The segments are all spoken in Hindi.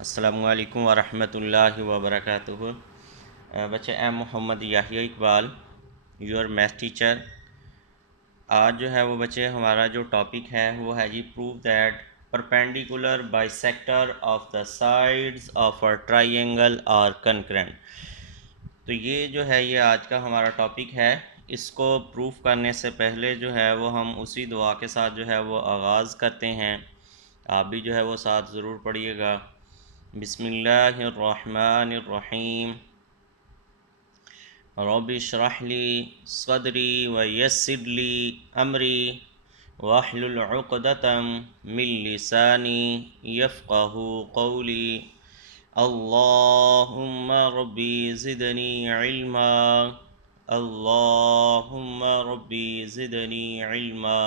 अस्सलामुअलैकुम वरहमतुल्लाहि वबरकातुहू। बच्चे am Mohammad Yahiya Iqbal, your math teacher. आज जो है वो बच्चे हमारा जो टॉपिक है वो है जी prove that perpendicular bisector of the sides of a triangle are concurrent. तो ये जो है ये आज का हमारा टॉपिक है। इसको प्रूफ करने से पहले जो है वो हम उसी दुआ के साथ जो है वो आगाज़ करते हैं। आप भी जो है वो साथ ज़रूर पढ़िएगा। बिस्मिल्लाहिर्रहमानिर्रहीम। रब्बि इश्रह ली सदरी व यस्सिर ली अमरी वाहलुल उक़दतम मिन लिसानी यफ़क़हू क़ौली। अल्लाहुम्मा रब्बी ज़िदनी इल्मा। अल्लाहुम्मा रब्बी ज़िदनी इल्मा।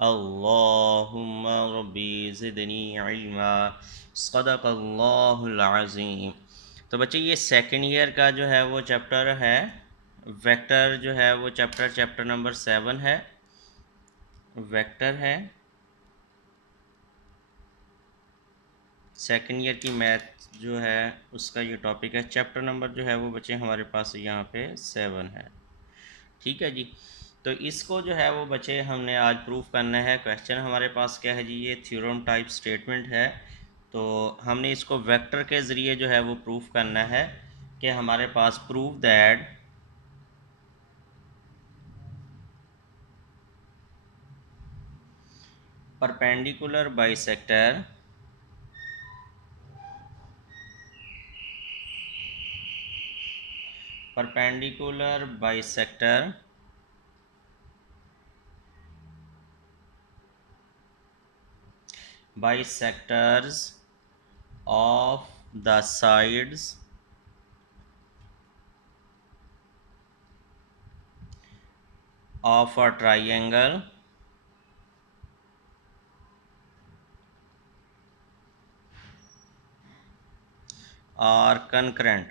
अल्लाहुम्मा रब्बी ज़िदनी इल्मा। सदक़ल्लाहुल अज़ीम। तो बच्चे ये सेकंड ईयर का जो है वो चैप्टर है वेक्टर, जो है वो चैप्टर नंबर 7 है, वेक्टर है। सेकंड ईयर की मैथ जो है उसका ये टॉपिक है। चैप्टर नंबर जो है वो बच्चे हमारे पास यहाँ पे 7 है। ठीक है जी। तो इसको जो है वो बच्चे हमने आज प्रूफ करना है। क्वेश्चन हमारे पास क्या है जी, ये थ्योरम टाइप स्टेटमेंट है। तो हमने इसको वेक्टर के ज़रिए जो है वो प्रूफ करना है कि हमारे पास proof that perpendicular bisector perpendicular bisectors of the sides of a triangle are concurrent।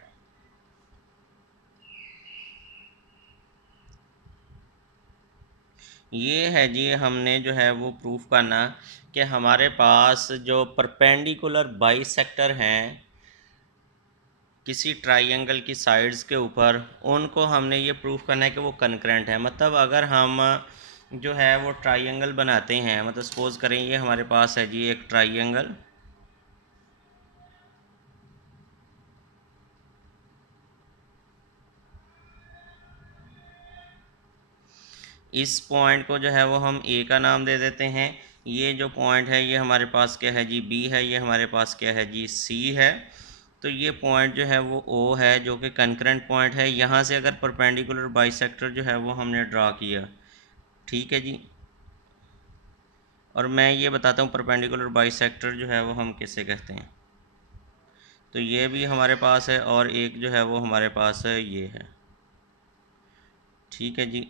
ये है जी, हमने जो है वो प्रूफ करना कि हमारे पास जो परपेंडिकुलर बाइसेक्टर हैं किसी ट्राइंगल की साइड्स के ऊपर, उनको हमने ये प्रूफ करना है कि वो कंकरेंट है। मतलब अगर हम जो है वो ट्राइंगल बनाते हैं, मतलब सपोज़ करें ये हमारे पास है जी एक ट्राइंगल। इस पॉइंट को जो है वो हम ए का नाम दे देते हैं। ये जो पॉइंट है ये हमारे पास क्या है जी, बी है। ये हमारे पास क्या है जी, सी है। तो ये पॉइंट जो है वो ओ है, जो कि कंकरेंट पॉइंट है। यहाँ से अगर परपेंडिकुलर बाइसेक्टर जो है वो हमने ड्रा किया, ठीक है जी। और मैं ये बताता हूँ परपेंडिकुलर बाइसेक्टर जो है वो हम किसे कहते हैं। तो ये भी हमारे पास है और एक जो है वो हमारे पास है, ये है। ठीक है जी।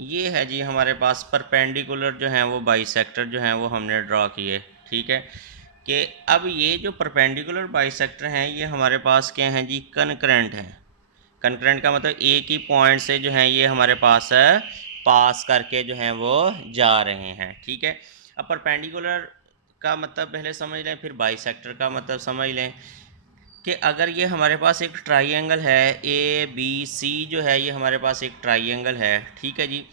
ये है जी हमारे पास परपेंडिकुलर जो हैं वो बाइसेक्टर जो हैं वो हमने ड्रा किए। ठीक है कि अब ये जो परपेंडिकुलर बाइसेक्टर हैं ये हमारे पास क्या हैं जी, कनकरेंट हैं। कनकरेंट का मतलब एक ही पॉइंट से जो है ये हमारे पास पास करके जो हैं वो जा रहे हैं। ठीक है। अब परपेंडिकुलर का मतलब पहले समझ लें, फिर बाइसेक्टर का मतलब समझ लें कि अगर ये हमारे पास एक ट्राइंगल है, ए बी सी जो है ये हमारे पास एक ट्राइंगल है। ठीक है जी।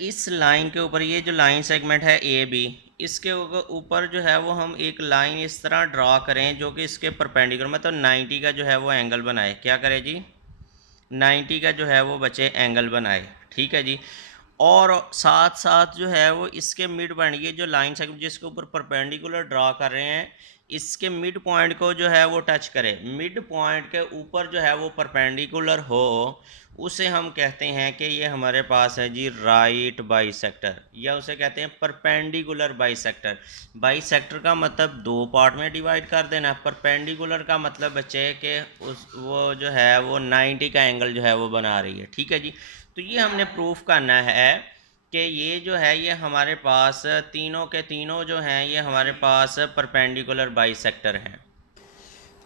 इस लाइन के ऊपर ये जो लाइन सेगमेंट है ए बी, इसके ऊपर जो है वो हम एक लाइन इस तरह ड्रा करें जो कि इसके परपेंडिकुलर, मतलब 90 का जो है वो एंगल बनाए। क्या करें जी, 90 का जो है वो बच्चे एंगल बनाए। ठीक है जी। और साथ साथ जो है वो इसके मिड पॉइंट, ये जो लाइन सेगमेंट जिसके ऊपर परपेंडिकुलर ड्रा कर रहे हैं, इसके मिड पॉइंट को जो है वो टच करे। मिड पॉइंट के ऊपर जो है वो परपेंडिकुलर हो, उसे हम कहते हैं कि ये हमारे पास है जी राइट बाइसेक्टर, या उसे कहते हैं परपेंडिकुलर बाइसेक्टर। बाइसेक्टर का मतलब दो पार्ट में डिवाइड कर देना। परपेंडिकुलर का मतलब बच्चे कि उस वो जो है वो 90 का एंगल जो है वो बना रही है। ठीक है जी। तो ये हमने प्रूफ करना है कि ये जो है ये हमारे पास तीनों के तीनों जो हैं ये हमारे पास परपेंडिकुलर बाइसेक्टर हैं।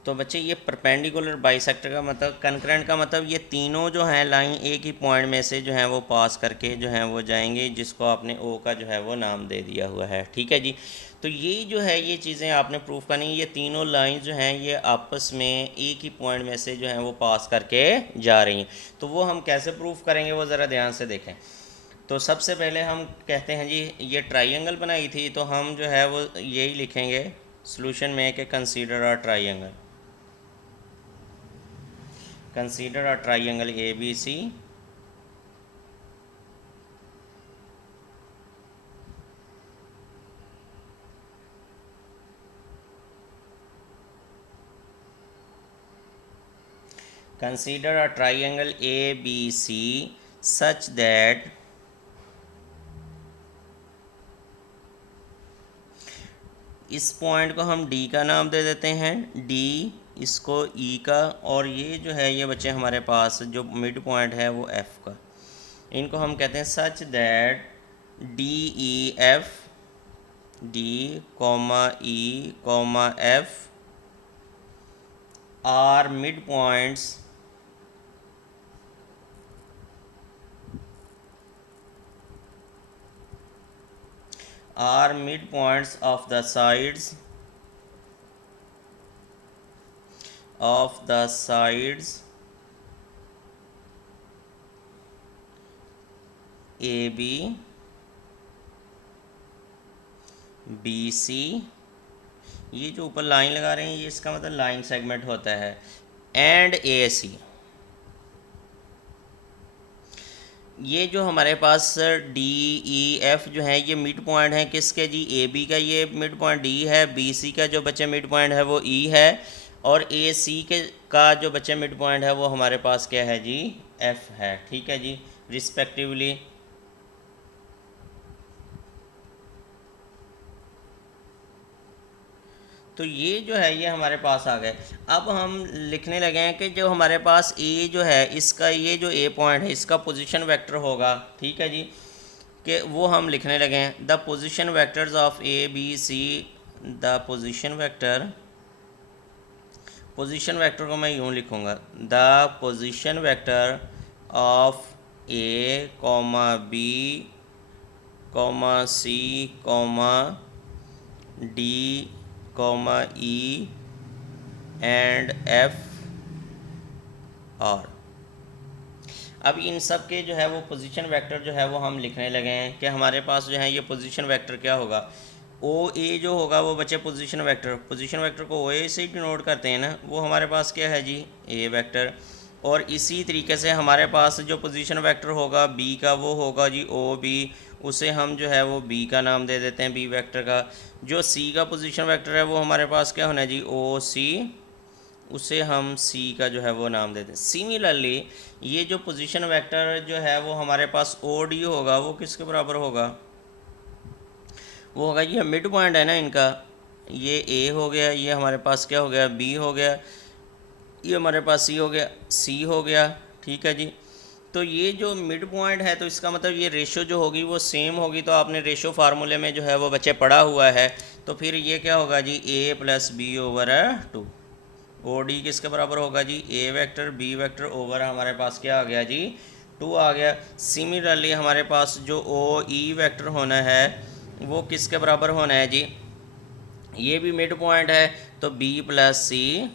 तो बच्चे ये परपेंडिकुलर बाइसेक्टर का मतलब, कंकरेंट का मतलब ये तीनों जो हैं लाइन एक ही पॉइंट में से जो हैं वो पास करके जो हैं वो जाएंगे, जिसको आपने ओ का जो है वो नाम दे दिया हुआ है। ठीक है जी। तो ये जो है ये चीज़ें आपने प्रूफ करनी, ये तीनों लाइन जो हैं ये आपस में एक ही पॉइंट में से जो हैं वो पास करके जा रही हैं। तो वो हम कैसे प्रूफ करेंगे वो ज़रा ध्यान से देखें। तो सबसे पहले हम कहते हैं जी ये ट्राइंगल बनाई थी, तो हम जो है वो यही लिखेंगे सॉल्यूशन में कि consider a triangle, consider a triangle A B C consider a triangle ABC such that इस पॉइंट को हम D का नाम दे देते हैं, D इसको E का, और ये जो है ये बच्चे हमारे पास जो मिड पॉइंट है वो F का। इनको हम कहते हैं such that DEF, D E F are mid points are midpoints of the sides AB BC। ये जो ऊपर लाइन लगा रहे हैं ये इसका मतलब लाइन सेगमेंट होता है, एंड AC। ये जो हमारे पास DEF जो है ये मिड पॉइंट है किसके जी, AB का ये मिड पॉइंट D है, BC का जो बच्चे मिड पॉइंट है वो E है, और AC के का जो बच्चे मिड पॉइंट है वो हमारे पास क्या है जी, F है। ठीक है जी, रिस्पेक्टिवली। तो ये जो है ये हमारे पास आ गए। अब हम लिखने लगे हैं कि जो हमारे पास ए जो है इसका ये जो ए पॉइंट है इसका पोजीशन वेक्टर होगा। ठीक है जी, कि वो हम लिखने लगे हैं the position vectors of A B C. The position vector को मैं यूँ लिखूँगा, the position vector of A comma B comma C comma D comma E and F are. अब इन सब के जो है वो पोजीशन वेक्टर जो है वो हम लिखने लगे हैं कि हमारे पास जो है ये पोजीशन वेक्टर क्या होगा, ओ ए जो होगा वो बच्चे पोजीशन वेक्टर को ओ ए से ही डिनोट करते हैं ना, वो हमारे पास क्या है जी, ए वेक्टर। और इसी तरीके से हमारे पास जो पोजीशन वेक्टर होगा बी का वो होगा जी ओ बी, उसे हम जो है वो बी का नाम दे देते हैं बी वेक्टर का। जो सी का पोजीशन वेक्टर है वो हमारे पास क्या होना है जी, ओ सी, उसे हम सी का जो है वो नाम देते हैं। सिमिलरली ये जो पोजीशन वेक्टर जो है वो हमारे पास ओ डी होगा, वो किसके बराबर होगा, वो होगा ये मिड पॉइंट है ना इनका, ये ए हो गया, ये हमारे पास क्या हो गया, बी हो गया, ये हमारे पास सी हो गया, सी हो गया। ठीक है जी, तो ये जो मिड पॉइंट है तो इसका मतलब ये रेशो जो होगी वो सेम होगी। तो आपने रेशो फार्मूले में जो है वो बच्चे पढ़ा हुआ है, तो फिर ये क्या होगा जी, A plus B over 2। O D किसके बराबर होगा जी, A vector B vector over हमारे पास क्या आ गया जी, 2 आ गया। सिमिलरली हमारे पास जो ओ ई वेक्टर होना है वो किसके बराबर होना है जी, ये भी मिड पॉइंट है, तो बी प्लस सी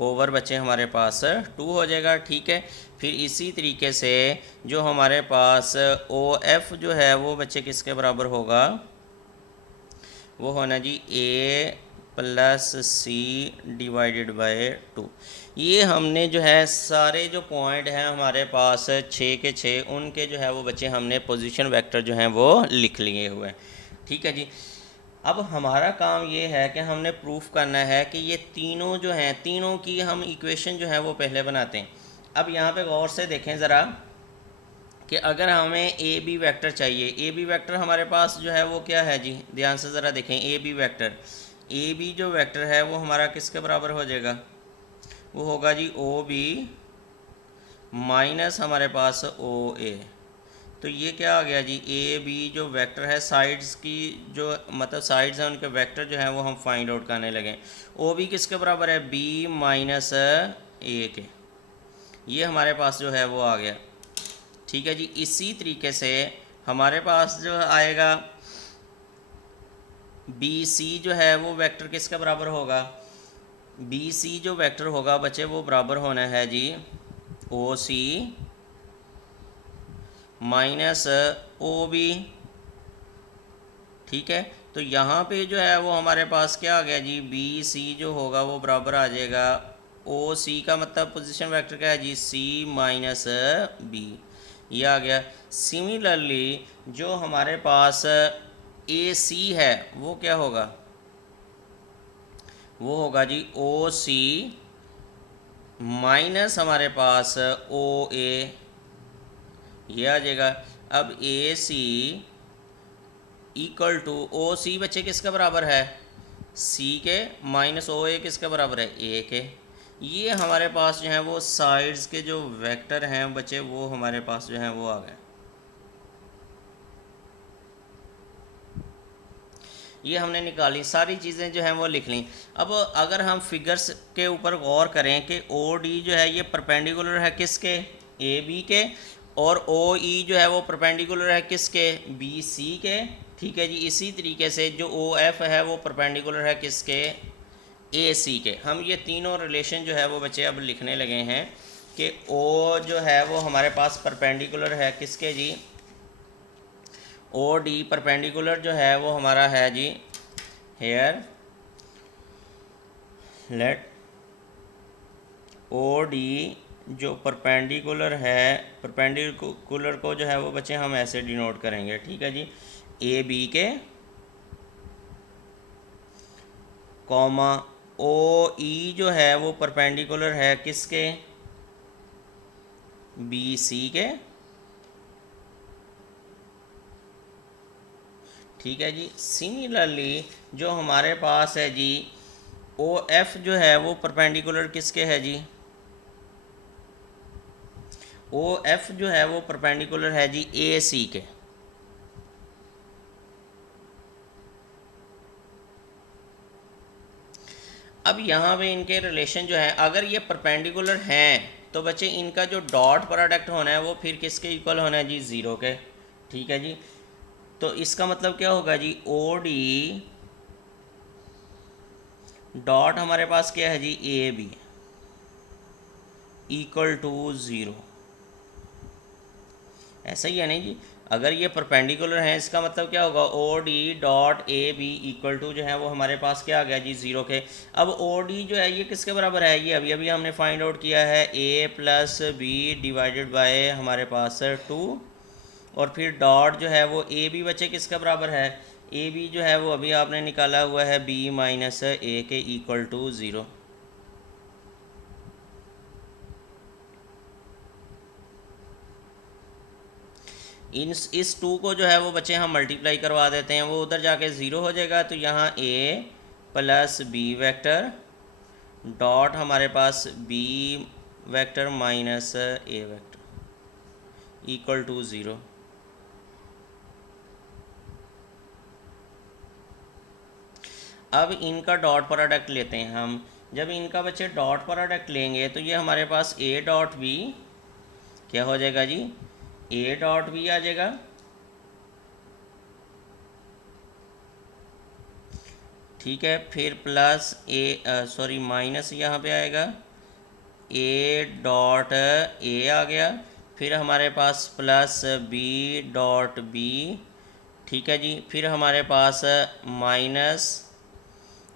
ओवर बच्चे हमारे पास 2 हो जाएगा। ठीक है, फिर इसी तरीके से जो हमारे पास ओ एफ जो है वो बच्चे किसके बराबर होगा, वो होना जी A plus C divided bye 2। ये हमने जो है सारे जो पॉइंट हैं हमारे पास 6 के 6, उनके जो है वो बच्चे हमने पोजीशन वेक्टर जो हैं वो लिख लिए हुए हैं। ठीक है जी, अब हमारा काम ये है कि हमने प्रूफ करना है कि ये तीनों जो हैं, तीनों की हम इक्वेशन जो है वो पहले बनाते हैं। अब यहाँ पे गौर से देखें ज़रा कि अगर हमें ए बी वेक्टर चाहिए, ए बी वेक्टर हमारे पास जो है वो क्या है जी, ध्यान से ज़रा देखें, A B vector, A B जो वेक्टर है वो हमारा किसके बराबर हो जाएगा, वो होगा जी ओ बी माइनस हमारे पास ओ ए। तो ये क्या आ गया जी, ए बी जो वेक्टर है साइड्स की जो मतलब साइड्स हैं उनके वेक्टर जो है वो हम फाइंड आउट करने लगे। ओ बी किसके बराबर है, बी माइनस ए के, ये हमारे पास जो है वो आ गया। ठीक है जी, इसी तरीके से हमारे पास जो आएगा बी सी जो है वो वेक्टर किसका बराबर होगा, बी सी जो वेक्टर होगा बच्चे वो बराबर होना है जी ओ सी माइनस ओ बी। ठीक है, तो यहाँ पे जो है वो हमारे पास क्या आ गया जी, बी सी जो होगा वो बराबर आ जाएगा ओ सी का मतलब पोजीशन वेक्टर क्या है जी, सी माइनस बी, ये आ गया। सिमिलरली जो हमारे पास ए सी है वो क्या होगा, वो होगा जी ओ सी माइनस हमारे पास ओ ए, ये आ जाएगा। अब ए सी इक्वल टू ओ सी बच्चे किसका बराबर है, सी के, माइनस ओ ए किसका बराबर है, ए के। ये हमारे पास जो है वो साइड्स के जो वेक्टर हैं बच्चे वो हमारे पास जो है वो आ गए। ये हमने निकाली, सारी चीज़ें जो हैं वो लिख ली। अब अगर हम फिगर्स के ऊपर गौर करें कि ओ डी जो है ये परपेंडिकुलर है किसके, ए बी के, और ओ ई जो है वो परपेंडिकुलर है किसके, बी सी के। ठीक है जी, इसी तरीके से जो ओ एफ है वो परपेंडिकुलर है किसके, ए सी के। हम ये तीनों रिलेशन जो है वो बच्चे अब लिखने लगे हैं कि ओ जो है वो हमारे पास परपेंडिकुलर है किसके जी, ओ डी परपेंडिकुलर जो है वो हमारा है जी, हेयर लेट ओ डी जो परपेंडिकुलर है, परपेंडिकुलर को जो है वो बच्चे हम ऐसे डिनोट करेंगे। ठीक है जी, ए बी के कॉमा ओ ई जो है वो परपेंडिकुलर है किसके, बी सी के। ठीक है जी, सिमिलरली जो हमारे पास है जी ओ एफ जो है वो परपेंडिकुलर किसके है जी, ओ एफ जो है वो परपेंडिकुलर है जी ए सी के। अब यहाँ पे इनके रिलेशन जो है अगर ये परपेंडिकुलर हैं तो बच्चे इनका जो डॉट प्रोडक्ट होना है वो फिर किसके इक्वल होना है जी, ज़ीरो के। ठीक है जी, तो इसका मतलब क्या होगा जी, ओ डी डॉट हमारे पास क्या है जी, A B equal to zero. ऐसा ही है नहीं जी, अगर ये परपेंडिकुलर है इसका मतलब क्या होगा, O D dot A B equal to जो है वो हमारे पास क्या आ गया जी, ज़ीरो के। अब ओ डी जो है ये किसके बराबर है, ये अभी अभी हमने फाइंड आउट किया है, ए प्लस बी डिवाइडेड बाय हमारे पास टू, और फिर डॉट जो है वो ए बी बच्चे किसका बराबर है, ए बी जो है वो अभी आपने निकाला हुआ है बी माइनस ए के इक्वल टू ज़ीरो। इस टू को जो है वो बच्चे हम मल्टीप्लाई करवा देते हैं, वो उधर जाके ज़ीरो हो जाएगा। तो यहाँ A plus B vector dot हमारे पास B vector minus A vector equal to zero. अब इनका डॉट प्रोडक्ट लेते हैं हम। जब इनका बच्चे डॉट प्रोडक्ट लेंगे तो ये हमारे पास ए डॉट बी क्या हो जाएगा जी, ए डॉट बी आ जाएगा। ठीक है, फिर प्लस ए सॉरी माइनस यहाँ पे आएगा, ए डॉट ए आ गया, फिर हमारे पास प्लस बी डॉट बी। ठीक है जी, फिर हमारे पास माइनस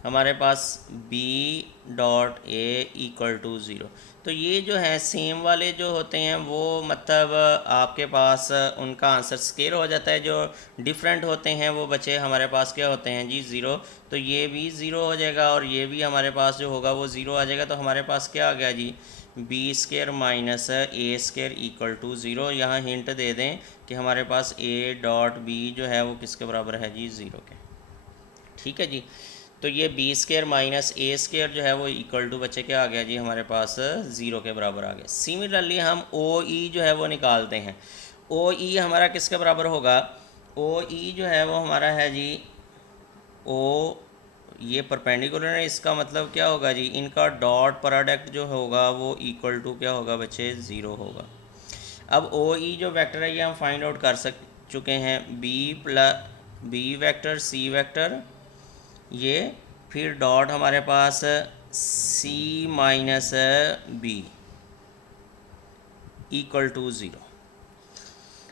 हमारे पास B dot A equal to zero. तो ये जो है सेम वाले जो होते हैं वो मतलब आपके पास उनका आंसर स्केयर हो जाता है, जो डिफरेंट होते हैं वो बच्चे हमारे पास क्या होते हैं जी, ज़ीरो। तो ये भी ज़ीरो हो जाएगा और ये भी हमारे पास जो होगा वो ज़ीरो आ जाएगा। तो हमारे पास क्या आ गया जी, B square minus A square equal to zero. यहाँ हिंट दे दें कि हमारे पास ए डॉट बी जो है वो किसके बराबर है जी, ज़ीरो के। ठीक है जी, तो ये B square minus A square जो है वो इक्वल टू बच्चे क्या आ गया जी, हमारे पास ज़ीरो के बराबर आ गया। सिमिलरली हम ओ ई जो है वो निकालते हैं। ओ ई हमारा किसके बराबर होगा, ओ ई जो है वो हमारा है जी, ओ ये परपेंडिकुलर है, इसका मतलब क्या होगा जी, इनका डॉट प्रोडक्ट जो होगा वो इक्वल टू क्या होगा बच्चे, ज़ीरो होगा। अब ओ ई जो वेक्टर है ये हम फाइंड आउट कर चुके हैं, B plus B vector C vector ये, फिर डॉट हमारे पास C minus B equal to zero.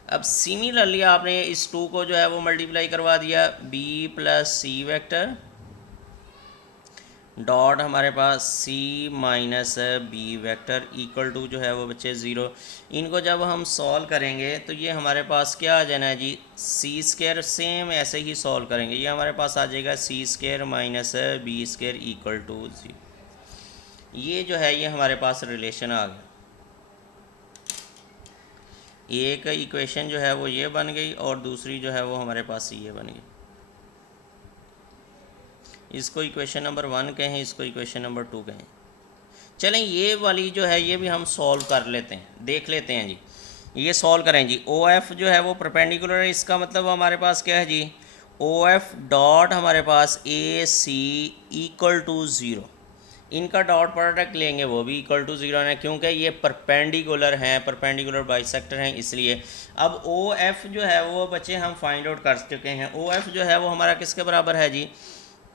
अब सिमिलरली आपने इस टू को जो है वो मल्टीप्लाई करवा दिया, B plus C vector dot हमारे पास C minus B vector equal to जो है वो बच्चे ज़ीरो। इनको जब हम सॉल्व करेंगे तो ये हमारे पास क्या आ जाना है जी, सी स्क्वायर, सेम ऐसे ही सॉल्व करेंगे, ये हमारे पास आ जाएगा C square minus B square equal to zero. ये जो है ये हमारे पास रिलेशन आ गया। एक इक्वेशन जो है वो ये बन गई और दूसरी जो है वो हमारे पास ये बन गई। इसको इक्वेशन नंबर 1 कहें, इसको इक्वेशन नंबर 2 कहें। चलें ये वाली जो है ये भी हम सॉल्व कर लेते हैं, देख लेते हैं जी। ये सॉल्व करें जी। ओ एफ जो है वो परपेंडिकुलर है, इसका मतलब हमारे पास क्या है जी, ओ एफ डॉट हमारे पास ए सी इक्वल टू ज़ीरो। इनका डॉट प्रोडक्ट लेंगे वो भी इक्वल टू ज़ीरो है, क्योंकि ये परपेंडिकुलर हैं, परपेंडिकुलर बाइसेक्टर हैं इसलिए। अब ओ एफ जो है वो बच्चे हम फाइंड आउट कर चुके हैं। ओ एफ जो है वो हमारा किसके बराबर है जी,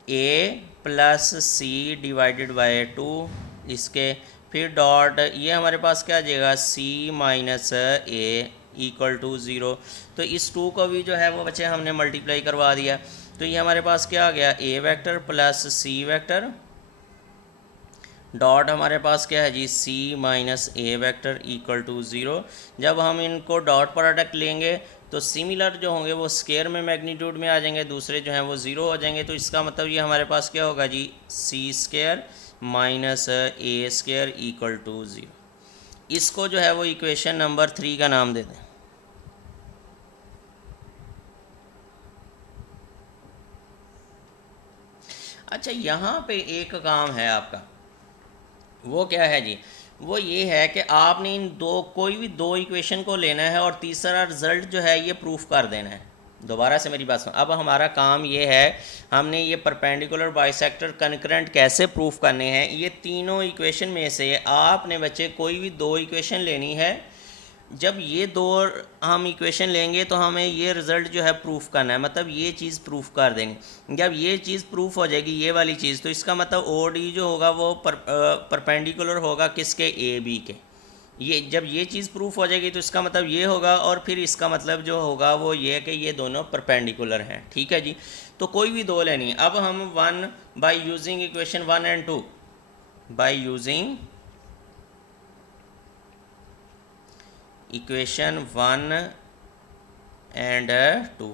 A plus C divided by two, इसके फिर डॉट ये हमारे पास क्या आ जाएगा, C minus A equal to zero. तो इस टू को भी जो है वो बच्चे हमने मल्टीप्लाई करवा दिया, तो ये हमारे पास क्या आ गया, A vector plus C vector dot हमारे पास क्या है जी, C minus A vector equal to zero. जब हम इनको डॉट प्रोडक्ट लेंगे तो सिमिलर जो होंगे वो स्केयर में मैग्नीट्यूड में आ जाएंगे, दूसरे जो हैं वो ज़ीरो हो जाएंगे। तो इसका मतलब ये हमारे पास क्या होगा जी, C square minus A square equal to zero. इसको जो है वो इक्वेशन नंबर 3 का नाम दे दें। अच्छा, यहाँ पे एक काम है आपका, वो क्या है जी, वो ये है कि आपने इन दो कोई भी दो इक्वेशन को लेना है और तीसरा रिजल्ट जो है ये प्रूफ कर देना है। दोबारा से मेरी बात सुन, अब हमारा काम ये है, हमने ये परपेंडिकुलर बाइसेक्टर कनकरेंट कैसे प्रूफ करने हैं। ये तीनों इक्वेशन में से आपने बच्चे कोई भी दो इक्वेशन लेनी है। जब ये दो हम इक्वेशन लेंगे तो हमें ये रिज़ल्ट जो है प्रूफ करना है, मतलब ये चीज़ प्रूफ कर देंगे। जब ये चीज़ प्रूफ हो जाएगी ये वाली चीज़, तो इसका मतलब ओ डी जो होगा वो परपेंडिकुलर होगा किसके, ए बी के। ये जब ये चीज़ प्रूफ हो जाएगी तो इसका मतलब ये होगा, और फिर इसका मतलब जो होगा वो ये है कि ये दोनों परपेंडिकुलर हैं। ठीक है जी, तो कोई भी दो लेनी है। अब हम one by using equation 1 and 2, by using equation 1 and 2,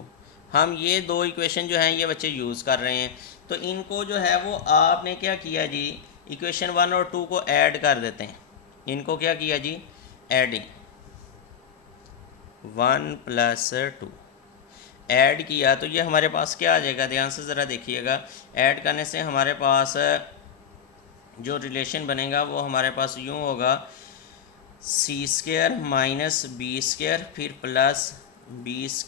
हम ये दो इक्वेशन जो हैं ये बच्चे यूज़ कर रहे हैं। तो इनको जो है वो आपने क्या किया जी, इक्वेशन 1 और 2 को ऐड कर देते हैं। इनको क्या किया जी, एडिंग 1 प्लस 2 ऐड किया तो ये हमारे पास क्या आ जाएगा, ध्यान से ज़रा देखिएगा। ऐड करने से हमारे पास जो रिलेशन बनेगा वो हमारे पास यूँ होगा, सी स्क्वायर माइनस बी स्क्वायर फिर प्लस बी स्क्वायर